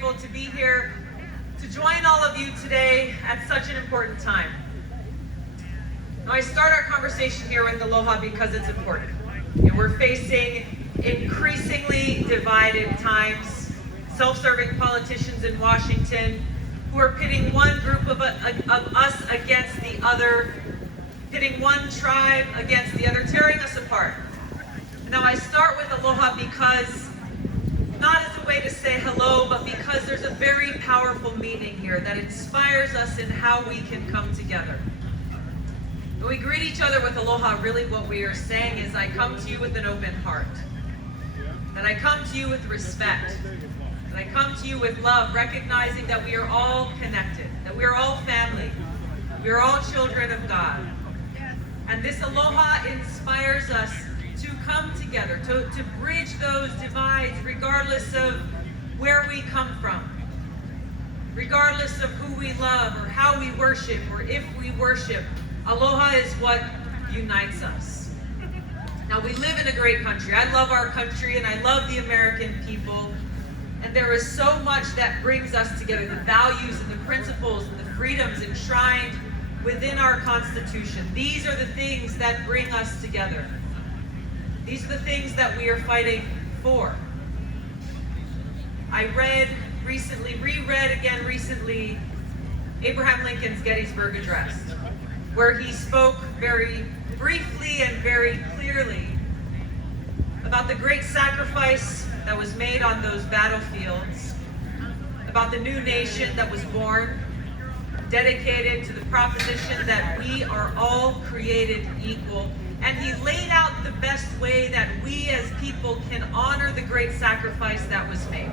grateful to be here to join all of you today at such an important time. Now, I start our conversation here with aloha because it's important. We're facing increasingly divided times, self-serving politicians in Washington who are pitting one group of us against the other, pitting one tribe against the other, tearing us apart. Now, I start with aloha because, not as a way to say hello, but because there's a very powerful meaning here that inspires us in how we can come together. When we greet each other with aloha, really what we are saying is, I come to you with an open heart. That I come to you with respect. That I come to you with love, recognizing that we are all connected, that we are all family. We are all children of God. And this aloha inspires us to come together, to bridge those divides regardless of where we come from, regardless of who we love or how we worship or if we worship. Aloha is what unites us. Now, we live in a great country. I love our country and I love the American people. And there is so much that brings us together, the values and the principles and the freedoms enshrined within our Constitution. These are the things that bring us together. These are the things that we are fighting for. I reread again recently, Abraham Lincoln's Gettysburg Address, where he spoke very briefly and very clearly about the great sacrifice that was made on those battlefields, about the new nation that was born, dedicated to the proposition that we are all created equal. And he laid out the best way that we as people can honor the great sacrifice that was made.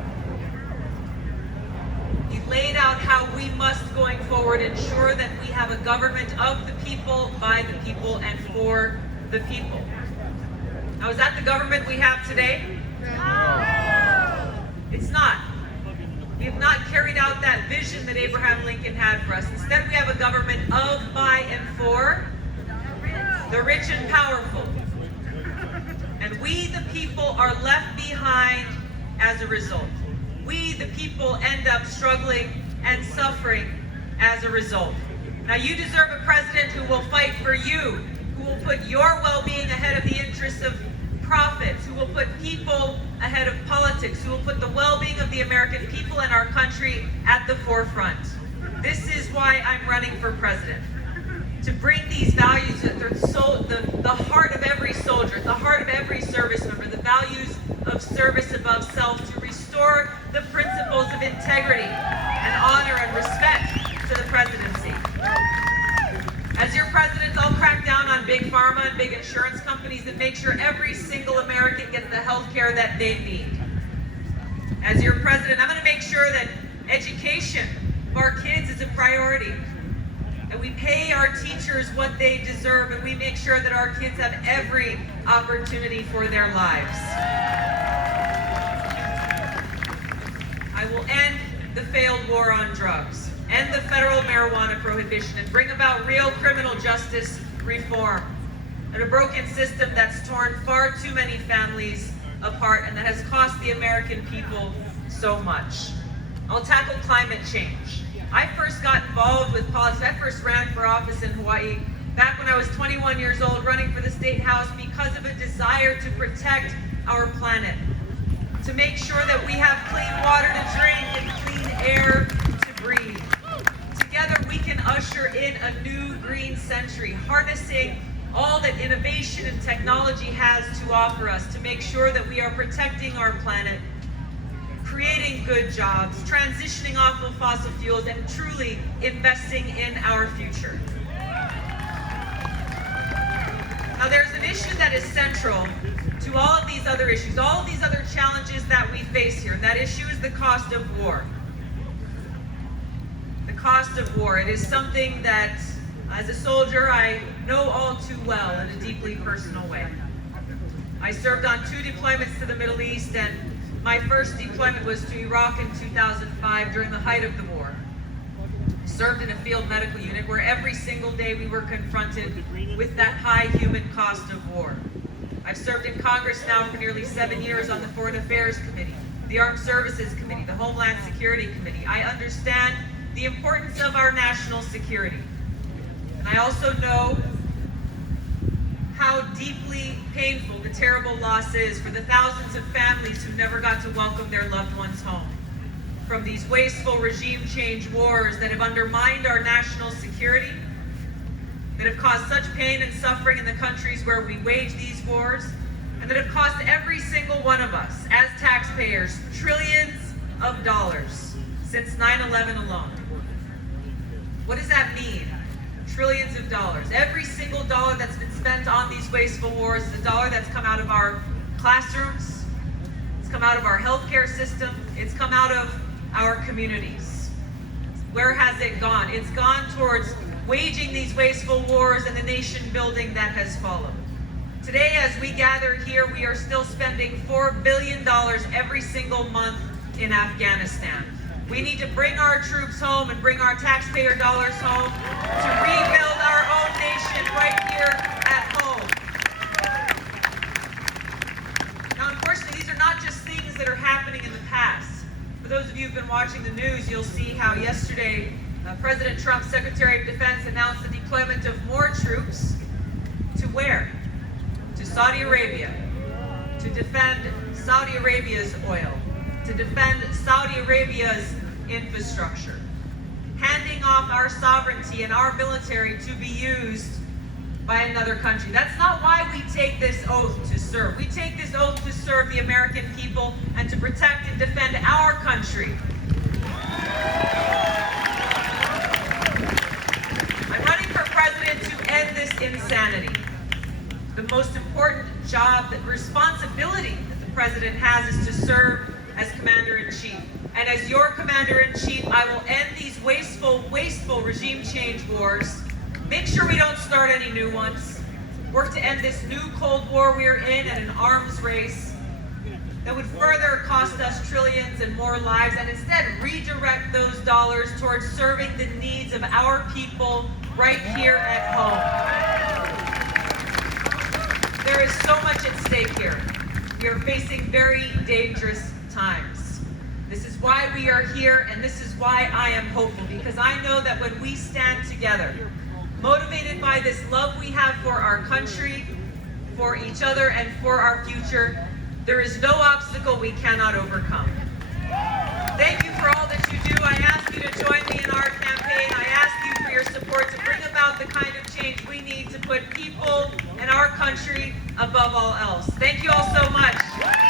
He laid out how we must, going forward, ensure that we have a government of the people, by the people, and for the people. Now, is that the government we have today? No. It's not. We have not carried out that vision that Abraham Lincoln had for us. Instead, we have a government of, by, and for the rich and powerful. And we, the people, are left behind as a result. We, the people, end up struggling and suffering as a result. Now, you deserve a president who will fight for you, who will put your well-being ahead of the interests of profits, who will put people ahead of politics, who will put the well-being of the American people and our country at the forefront. This is why I'm running for president. To bring these values at the heart of every soldier, the heart of every service member, the values of service above self, to restore the principles of integrity and honor and respect to the presidency. As your president, I'll crack down on big pharma and big insurance companies and make sure every single American gets the health care that they need. As your president, I'm going to make sure that education of our kids is a priority. And we pay our teachers what they deserve, and we make sure that our kids have every opportunity for their lives. I will end the failed war on drugs, end the federal marijuana prohibition, and bring about real criminal justice reform, and a broken system that's torn far too many families apart and that has cost the American people so much. I'll tackle climate change. I first got involved with politics. I first ran for office in Hawaii back when I was 21 years old, running for the state house because of a desire to protect our planet, to make sure that we have clean water to drink and clean air to breathe. Together we can usher in a new green century, harnessing all that innovation and technology has to offer us to make sure that we are protecting our planet, creating good jobs, transitioning off of fossil fuels, and truly investing in our future. Now, there's an issue that is central to all of these other issues, all of these other challenges that we face here. That issue is the cost of war. The cost of war. It is something that, as a soldier, I know all too well in a deeply personal way. I served on 2 deployments to the Middle East, and my first deployment was to Iraq in 2005 during the height of the war. I served in a field medical unit where every single day we were confronted with that high human cost of war. I've served in Congress now for nearly 7 years on the Foreign Affairs Committee, the Armed Services Committee, the Homeland Security Committee. I understand the importance of our national security. And I also know how deeply painful the terrible loss is for the thousands of families who never got to welcome their loved ones home from these wasteful regime change wars that have undermined our national security, that have caused such pain and suffering in the countries where we wage these wars, and that have cost every single one of us as taxpayers trillions of dollars since 9/11 alone. What does that mean? Trillions of dollars. Every single dollar that's been spent on these wasteful wars is a dollar that's come out of our classrooms, it's come out of our healthcare system, it's come out of our communities. Where has it gone? It's gone towards waging these wasteful wars and the nation building that has followed. Today, as we gather here, we are still spending $4 billion every single month in Afghanistan. We need to bring our troops home and bring our taxpayer dollars home to rebuild our own nation right here at home. Now, unfortunately, these are not just things that are happening in the past. For those of you who've been watching the news, you'll see how yesterday President Trump's Secretary of Defense announced the deployment of more troops to where? To Saudi Arabia, to defend Saudi Arabia's oil, to defend Saudi Arabia's infrastructure, handing off our sovereignty and our military to be used by another country. That's not why we take this oath to serve. We take this oath to serve the American people and to protect and defend our country. I'm running for president to end this insanity. The most important job, the responsibility that the president has is to serve as Commander-in-Chief. And as your Commander-in-Chief, I will end these wasteful regime change wars, make sure we don't start any new ones, work to end this new Cold War we're in and an arms race that would further cost us trillions and more lives, and instead redirect those dollars towards serving the needs of our people right here at home. There is so much at stake here. We are facing very dangerous times. This is why we are here, and this is why I am hopeful, because I know that when we stand together, motivated by this love we have for our country, for each other, and for our future, there is no obstacle we cannot overcome. Thank you for all that you do. I ask you to join me in our campaign. I ask you for your support to bring about the kind of change we need to put people and our country above all else. Thank you all so much.